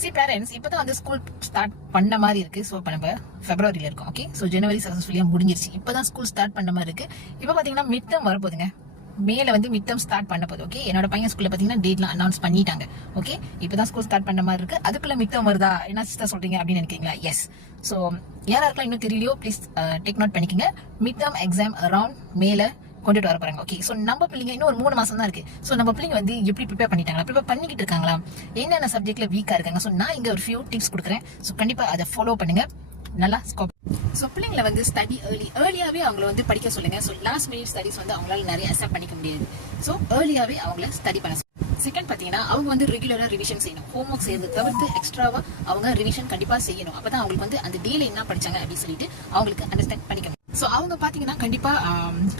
C parents இப்பதான் வந்து school start பண்ண மாதிரி இருக்கு. ஸோ இப்போ நம்ம பிப்ரவரியில இருக்கோம். ஓகே, ஸோ ஜனவரி சக்சஸ்ஃபுல்லியா முடிஞ்சிருச்சு. இப்பதான் ஸ்கூல் ஸ்டார்ட் பண்ண மாதிரி இருக்கு. இப்போ பாத்தீங்கன்னா மிட் டேர்ம் வரப்போகுதுங்க. மேல வந்து மிட் டேர்ம் ஸ்டார்ட் பண்ண போகுது. ஓகே, என்னோட பையன் ஸ்கூல்ல பாத்தீங்கன்னா டேட்லாம் அனௌன்ஸ் பண்ணிட்டாங்க. ஓகே, இப்பதான் ஸ்கூல் ஸ்டார்ட் பண்ண மாதிரி இருக்கு. அதுக்குள்ள மிட் டேர்ம் வருதா என்ன சிஸ்டர் சொல்றீங்க அப்படின்னு நினைக்கிறீங்களா? எஸ். ஸோ யாராருக்கெல்லாம் இன்னும் தெரியலையோ ப்ளீஸ் டேக் நோட் பண்ணிக்கங்க. மிட் டேர்ம் எக்ஸாம் அரௌண்ட் மேல கொண்டுட்டு வர போறாங்க. ஓகே, ஸோ நம்ம பிள்ளைங்க இன்னும் ஒரு 3 மாசம் தான் இருக்கு. ஸோ நம்ம பிள்ளைங்க வந்து எப்படி ப்ரிப்பேர் பண்ணிட்டாங்களா, ப்ரிப்பேர் பண்ணிக்கிட்டு இருக்காங்களா, என்னென்ன சப்ஜெக்ட்ல வீக்கா இருக்காங்க. ஸோ நான் இங்க ஒரு ஃபியூ டிப்ஸ் கொடுக்குறேன். ஸோ கண்டிப்பா அதை ஃபாலோ பண்ணுங்க. நல்லா ஸ்கோப். ஸோ பிள்ளைங்களை வந்து ஸ்டடி ஏர்லியாவே அவங்கள வந்து படிக்க சொல்லுங்க. ஸோ லாஸ்ட் மினிட் ஸ்டடிஸ் வந்து அவங்களால நிறைய அக்செப்ட் பண்ணிக்க முடியாது. ஸோ ஏர்லியாவே அவங்கள ஸ்டடி பண்ண. செகண்ட் பாத்தீங்கன்னா அவங்க வந்து ரெகுலரா ரிவிஷன் செய்யணும். ஹோம் ஒர்க் செய்யறது தவிர்த்து எக்ஸ்ட்ராவா அவங்க ரிவிஷன் கண்டிப்பா செய்யணும். அப்பதான் அவங்களுக்கு வந்து அந்த டேல என்ன படிச்சாங்க அப்படின்னு சொல்லிட்டு அவங்களுக்கு அண்டர்ஸ்டாண்ட் பண்ணிக்கணும். ஸோ அவங்க பாத்தீங்கன்னா கண்டிப்பா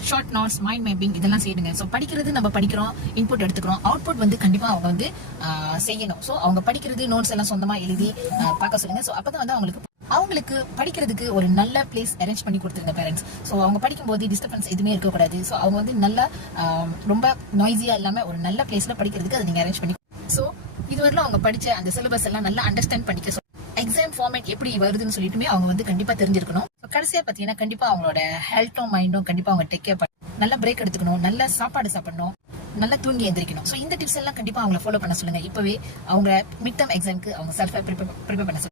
ஷார்ட் நோட்ஸ், மைண்ட் மேப்பிங் இதெல்லாம் செய்யுங்க. ஸோ படிக்கிறது நம்ம படிக்கிறோம், இன்புட் எடுத்துக்கிறோம், அவுட்புட் வந்து கண்டிப்பா அவங்க வந்து செய்யணும். ஸோ அவங்க படிக்கிறது நோட்ஸ் எல்லாம் சொந்தமா எழுதி பார்க்க சொல்லுங்க. ஸோ அப்பதான் வந்து அவங்களுக்கு படிக்கிறதுக்கு ஒரு நல்ல பிளேஸ் அரேஞ்ச் பண்ணி கொடுத்துருங்க பேரண்ட்ஸ். ஸோ அவங்க படிக்கும் போது டிஸ்டர்பன்ஸ் எதுவுமே இருக்கக்கூடாது. ஸோ அவங்க வந்து நல்லா ரொம்ப நாய்ஸியா இல்லாம ஒரு நல்ல பிளேஸ்ல படிக்கிறதுக்கு அதை நீங்க அரேஞ்ச் பண்ணி. ஸோ இதுவரையிலும் அவங்க படிச்ச அந்த சிலபஸ் எல்லாம் நல்லா அண்டர்ஸ்டாண்ட் பண்ணிக்க. எக்ஸாம் ஃபார்மேட் எப்படி வருதுன்னு சொல்லிட்டுமே அவங்க வந்து கண்டிப்பா தெரிஞ்சிருக்கணும். கடைசியா பாத்தீங்கன்னா கண்டிப்பா அவங்களோட ஹெல்த்தும் மைண்டும் கண்டிப்பா அவங்க டேக் கேர் பண்ணணும். நல்லா பிரேக் எடுத்துக்கணும், நல்ல சாப்பாடு சாப்பிடணும், நல்லா தூங்கி எந்திரிக்கணும். ஸோ இந்த டிப்ஸ் எல்லாம் கண்டிப்பா அவங்களை ஃபாலோ பண்ண சொல்லுங்க. இப்பவே அவங்க மிட் டேர்ம் எக்ஸாம்க்கு அவங்க செல்ஃபா ப்ரிப்பேர் பண்ண சொல்லுங்க.